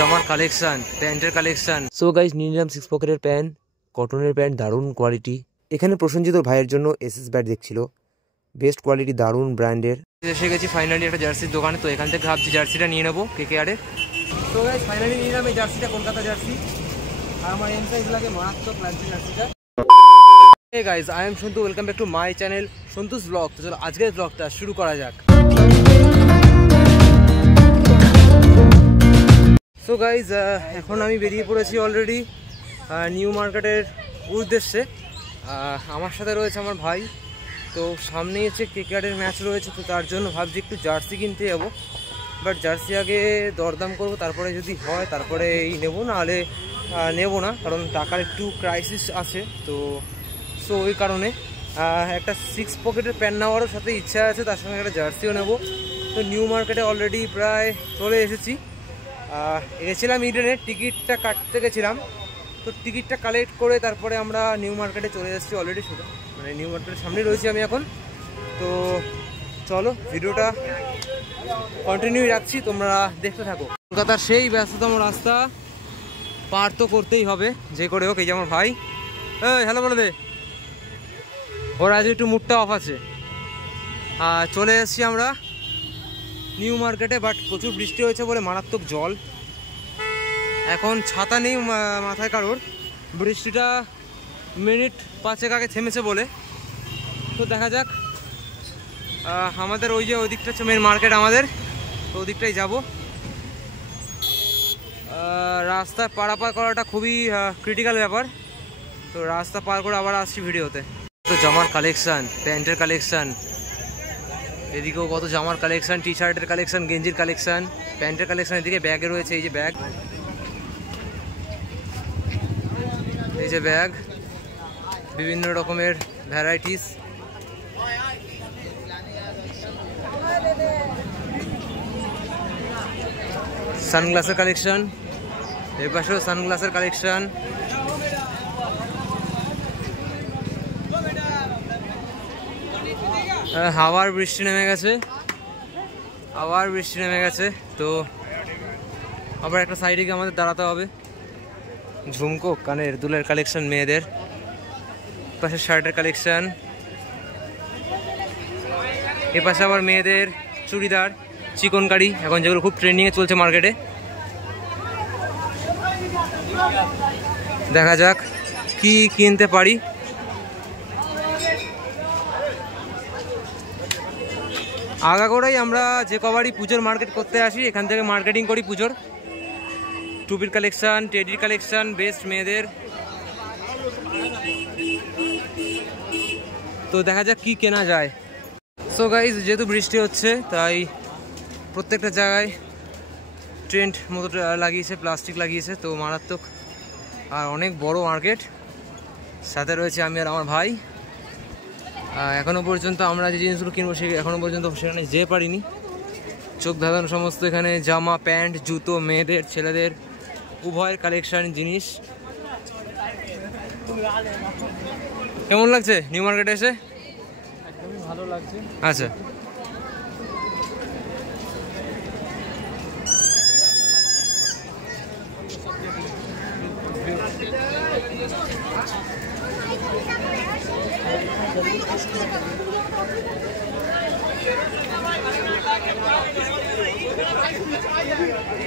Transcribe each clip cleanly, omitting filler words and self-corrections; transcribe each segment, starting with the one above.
জামার কালেকশন, প্যান্টের collection. So guys, নিয়ে নিলাম 6 পকেটের প্যান্ট, কটনের প্যান্ট, দারুণ কোয়ালিটি। এখানে প্রসেনজিৎ ভাইয়ের জন্য এসএস ব্যাট দেখছিল, বেস্ট কোয়ালিটি, দারুণ ব্র্যান্ডের। এসে গেছি ফাইনালি একটা জার্সির দোকানে, তো এখান থেকে ভাবছি জার্সিটা নিয়ে নেবো কেকেআরের। তো গাইস ফাইনালি নিয়ে নিলাম এই জার্সিটা, কলকাতা জার্সি। আর আমার এম সাইজ লাগে, মারাত্মক লাগছে জার্সিটা। Hey guys, I am Shantu. Welcome back to my channel Shantu's Vlog. তো চলো আজকের ব্লগটা শুরু করা যাক। সো গাইজ, এখন আমি বেরিয়ে পড়েছি অলরেডি নিউ মার্কেটের উদ্দেশ্যে। আমার সাথে রয়েছে আমার ভাই। তো সামনেই হচ্ছে কেকেআরের ম্যাচ রয়েছে, তো তার জন্য ভাবছি একটু জার্সি কিনতে যাবো। বাট জার্সি আগে দরদাম করবো, তারপরে যদি হয় তারপরে এই নেবো, নাহলে নেবো না, কারণ টাকার একটু ক্রাইসিস আছে। তো সো ওই কারণে একটা 6 পকেটের প্যান্ট নেওয়ারও সাথে ইচ্ছা আছে, তার সঙ্গে একটা জার্সিও নেবো। তো নিউ মার্কেটে অলরেডি প্রায় চলে এসেছি। গেছিলাম ইডেনে, টিকিটটা কাটতে গেছিলাম। তো টিকিটটা কালেক্ট করে তারপরে আমরা নিউ মার্কেটে চলে এসেছি অলরেডি, শুধু মানে নিউ মার্কেটের সামনেই রয়েছি আমি এখন। তো চলো ভিডিওটা কন্টিনিউ রাখছি, তোমরা দেখতে থাকো। কলকাতার সেই ব্যস্ততম রাস্তা পার তো করতেই হবে যে করে হোক। এই যে আমার ভাই, হ্যালো বলে দে, ওর আজ একটু মুডটা অফ আছে। চলে এসেছি আমরা নিউ মার্কেটে, বাট প্রচুর বৃষ্টি হয়েছে বলে মারাত্মক জল। এখন ছাতা নেই মাথায় কারোর, বৃষ্টিটা মিনিট 5 আগে থেমেছে বলে। তো দেখা যাক, আমাদের ওই যে ওই দিকটা হচ্ছে মেন মার্কেট আমাদের, তো ওই দিকটাই যাবো। রাস্তা পারাপার করাটা খুবই ক্রিটিক্যাল ব্যাপার। তো রাস্তা পার করে আবার আসছি ভিডিওতে। তো জামার কালেকশান, প্যান্টের কালেকশান, এদিকেও কত জামার কালেকশান, টি শার্টের কালেকশান, গেঞ্জির কালেকশান, প্যান্টের কালেকশান। এদিকে ব্যাগে রয়েছে, এই যে ব্যাগ, এই যে ব্যাগ, বিভিন্ন রকমের ভ্যারাইটিস। সানগ্লাসের কালেকশান, এর পাশেও সানগ্লাসের কালেকশান। হাওয়ার বৃষ্টি নেমে গেছে, আবার বৃষ্টি নেমে গেছে। তো আবার একটা সাইডে গিয়ে আমাদের দাঁড়াতে হবে। ঝুমকো, কানের দুলের কালেকশন মেয়েদের, পাশে শার্টের কালেকশন, এ পাশে আবার মেয়েদের চুড়িদার, চিকনকারি, এখন যেগুলো খুব ট্রেন্ডিংয়ে চলছে মার্কেটে। দেখা যাক কি কিনতে পারি। আগাগোড়াই আমরা যে কবারই পুজোর মার্কেট করতে আসি, এখান থেকে মার্কেটিং করি পুজোর। টুপির কালেকশান, টেডির কালেকশান, বেস্ট মেয়েদের। তো দেখা যাক কি কেনা যায়। সো গাইজ, যেহেতু বৃষ্টি হচ্ছে তাই প্রত্যেকটা জায়গায় টেন্ট মতো লাগিয়েছে, প্লাস্টিক লাগিয়েছে, তো মারাত্মক। আর অনেক বড় মার্কেট, সাথে রয়েছে আমি আর আমার ভাই। এখনও পর্যন্ত আমরা যে জিনিসগুলো কিনবো এখনও পর্যন্ত সেখানে যেতে পারিনি। চোখ ধাঁধানো সমস্ত এখানে জামা, প্যান্ট, জুতো, মেয়েদের, ছেলেদের উভয়ের কালেকশন জিনিস। কেমন লাগছে নিউ মার্কেটে এসে? একদমই ভালো লাগছে। আচ্ছা,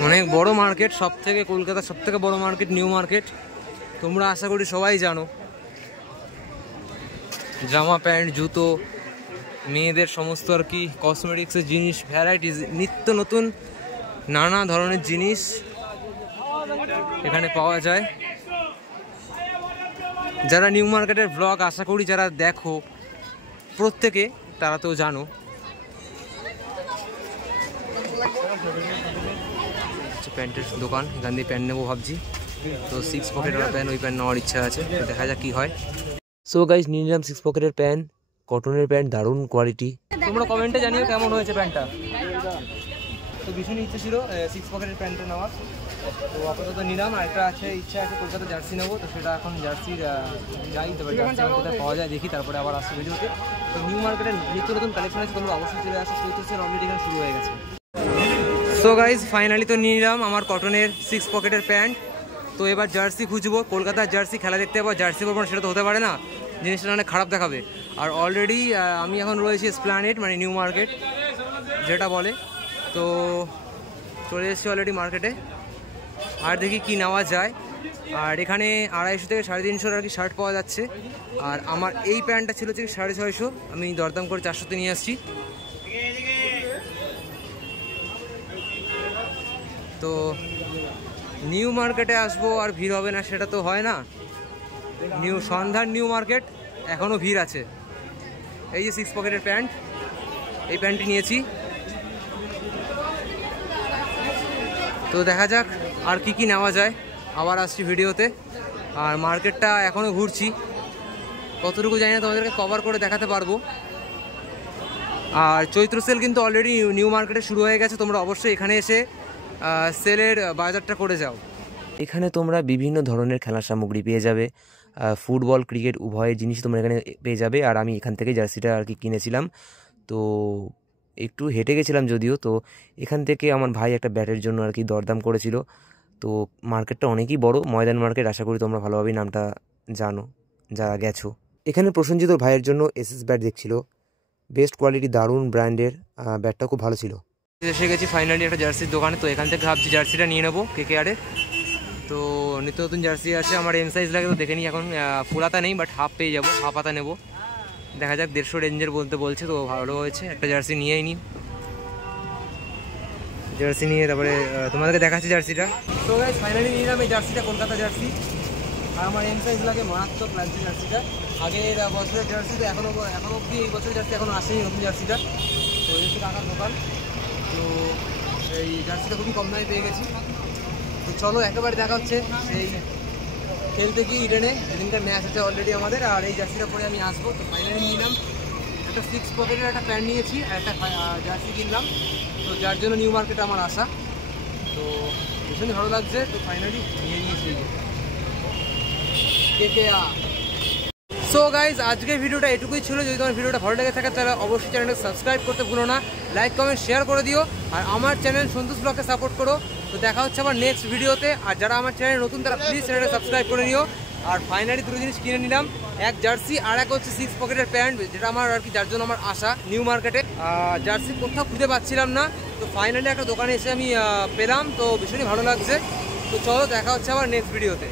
অনেক বড় মার্কেট, সব থেকে কলকাতার সব থেকে বড় মার্কেট নিউ মার্কেট, তোমরা আশা করি সবাই জানো। জামা, প্যান্ট, জুতো, মেয়েদের সমস্ত আর কি কসমেটিক্সের জিনিস, ভ্যারাইটিস, নিত্য নতুন নানা ধরনের জিনিস এখানে পাওয়া যায়। যারা নিউ মার্কেটের ব্লগ আশা করি যারা দেখো প্রত্যেকে, তারা তো জানো। প্যান্টের দোকান, এখান দিয়ে প্যান্ট নেবো ভাবছি। তো 6 পকেটের প্যান্ট, ওই প্যান্ট নেওয়ার ইচ্ছা আছে, তো দেখা যাক কি হয়। সো গাইজ, নিয়ে নিলাম 6 পকেটের প্যান্ট, কটনের প্যান্ট, দারুণ কোয়ালিটি। তোমরা কমেন্টে জানিও কেমন হয়েছে প্যান্টটা। তো ভীষণ ইচ্ছে ছিল 6 পকেটের প্যান্টটা নেওয়ার, তো আপাতত নিলাম। আর একটা আছে ইচ্ছা আছে কলকাতা জার্সি নেবো, তো সেটা এখন জার্সির যাই তো জার্সি কোথায় পাওয়া যায় দেখি, তারপরে আবার আসছে ভিডিওতে। তো নিউ মার্কেটের নিত্য নতুন কালেকশন আছে, তোমরা অবশ্যই চলে আসো। চৈত্র সেল অলরেডি এখানে শুরু হয়ে গেছে। সো গাইজ ফাইনালি তো নিয়ে নিলাম আমার কটনের 6 পকেটের প্যান্ট। তো এবার জার্সি খুঁজবো, কলকাতার জার্সি খেলা দেখতে যাবো, জার্সি পরবো না সেটা তো হতে পারে না, জিনিসটা অনেক খারাপ দেখাবে। আর অলরেডি আমি এখন রয়েছি এসপ্ল্যানেড মানে নিউ মার্কেট যেটা বলে, তো চলে এসেছি অলরেডি মার্কেটে। আর দেখি কি নেওয়া যায়। আর এখানে 250 থেকে 350 আর কি শার্ট পাওয়া যাচ্ছে। আর আমার এই প্যান্টটা ছিল 650, আমি দরদাম করে 400-তে নিয়ে আসছি। তো নিউ মার্কেটে আসবো আর ভিড় হবে না সেটা তো হয় না, সন্ধ্যার নিউ মার্কেট এখনও ভিড় আছে। এই যে 6 পকেটের প্যান্ট, এই প্যান্টটি নিয়েছি। তো দেখা যাক আর কি কি নেওয়া যায়, আবার আসছি ভিডিওতে। আর মার্কেটটা এখনও ঘুরছি, কতটুকু জানি না তোমাদেরকে কভার করে দেখাতে পারবো। আর চৈত্র সেল কিন্তু অলরেডি নিউ মার্কেটে শুরু হয়ে গেছে, তোমরা অবশ্যই এখানে এসে সেলের বাজারটা করে যাও। এখানে তোমরা বিভিন্ন ধরনের খেলার সামগ্রী পেয়ে যাবে, ফুটবল ক্রিকেট উভয় জিনিস তোমরা এখানে পেয়ে যাবে। আর আমি এখান থেকে জার্সিটা আর কি কিনেছিলাম, তো একটু হেঁটে গেছিলাম যদিও। তো এখান থেকে আমার ভাই একটা ব্যাটের জন্য আর কি দরদাম করেছিল। তো মার্কেটটা অনেকই বড়, ময়দান মার্কেট, আশা করি তোমরা ভালোভাবেই নামটা জানো যারা গেছো। এখানে প্রসেনজিৎ ওর ভাইয়ের জন্য এসএস ব্যাট দেখছিল, বেস্ট কোয়ালিটি, দারুণ ব্র্যান্ডের, ব্যাটটা খুব ভালো ছিল। এসে গেছি ফাইনালি একটা জার্সির দোকানে, তো এখান থেকে ভাবছি জার্সিটা নিয়ে নেবো কেকেআরের। তো নিত্য নতুন জার্সি আছে, আমার এম সাইজ লাগে তো দেখে নিই। এখন ফুলাতা নেই, বাট হাফ পেয়ে যাবো, হাফ হাতা নেবো। দেখা যাক, 150 রেঞ্জের বলছে, তো ভালো হয়েছে। একটা জার্সি নিয়েই নিই, জার্সি নিয়ে তারপরে তোমাদেরকে দেখাচ্ছি জার্সিটা। তো গাইস ফাইনালি নিলাম এই জার্সিটা, কলকাতা জার্সি। আর আমার এম সাইজ লাগে, মারাত্মক লাগছে জার্সিটা। আগের বছরের জার্সি তো এখনও অবধি এই বছরের জার্সি এখনও আসেনি নতুন জার্সিটা। তো এই হচ্ছে কাকার দোকান, তো এই জার্সিটা খুবই কম দামে পেয়ে গেছি। তো চলো একেবারে দেখা হচ্ছে সেই খেলতে গিয়ে ইডেনে, যেদিনকার ম্যাচ আছে অলরেডি আমাদের। আর এই জার্সিটা পরে আমি আসবো। তো ফাইনালি নিলাম একটা 6 পকেটের একটা প্যান্ট নিয়েছি, আর একটা জার্সি কিনলাম, তো যার জন্য নিউ মার্কেটে আমার আসা। তো ভীষণই ভালো লাগছে, তো ফাইনালি নিয়ে নিয়েছি কেকেআর। সো গাইজ আজকের ভিডিওটা এটুকুই ছিল। যদি তোমার ভিডিওটা ভালো লেগে থাকে তাহলে অবশ্যই চ্যানেলটা সাবস্ক্রাইব করতে ভুলো না, লাইক কমেন্ট শেয়ার করে দিও। আর আমার চ্যানেল সন্তোষ ব্লগকে সাপোর্ট করো। তো দেখা হচ্ছে আবার নেক্সট ভিডিওতে। আর যারা আমার চ্যানেল নতুন তারা প্লিজ চ্যানেলটা সাবস্ক্রাইব করে নিও। আর ফাইনালি দুটো জিনিস কিনে নিলাম, এক জার্সি আর এক হচ্ছে 6 পকেটের প্যান্ট, যেটা আমার আর কি যার জন্য আমার আসা নিউ মার্কেটে। জার্সি কোথাও খুঁজে পাচ্ছিলাম না, তো ফাইনালি একটা দোকানে এসে আমি পেলাম, তো ভীষণই ভালো লাগছে। তো চলো দেখা হচ্ছে আবার নেক্সট ভিডিওতে।